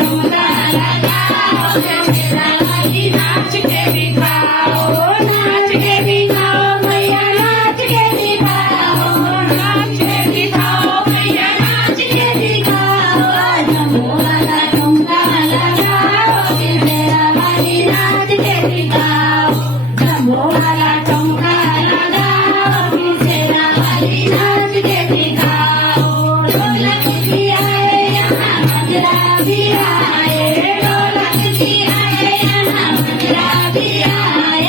ठुमका लगाओ शेरा वाली नाच के दिखाओ नाच के दिखाओ मैया नाच के दिखाओ नाच के दिखाओ मैया नाच के दिखाओ जम्बो वाला ठुमका लगाओ शेरा वाली नाच के दिखाओ जम्बो वाला ठुमका लगाओ शेरा वाली नाच के दिखाओ ढोलक भी आए यहाँ मंजरा भी आए ढोलक भी आए यहाँ मंजरा भी आए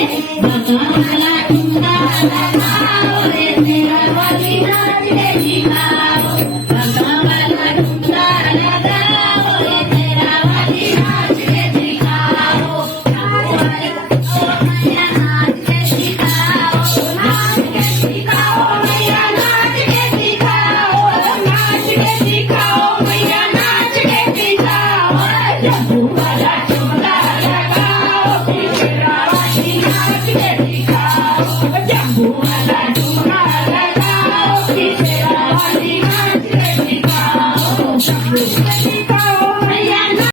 वाला ठुमका लगाओ रे शेरा वाली नाच के दिखाओ वाला ठुमका लगाओ रे शेरा वाली नाच के दिखाओ मैया नाच के दिखाओ नाच के दिखाओ मैया नाच के दिखाओ नाच के दिखाओ मैया नाच के दिखाओ जम्बू वाला ठुमका लगाओ शेरा वाली नाच के दिखाओ जम्बू वाला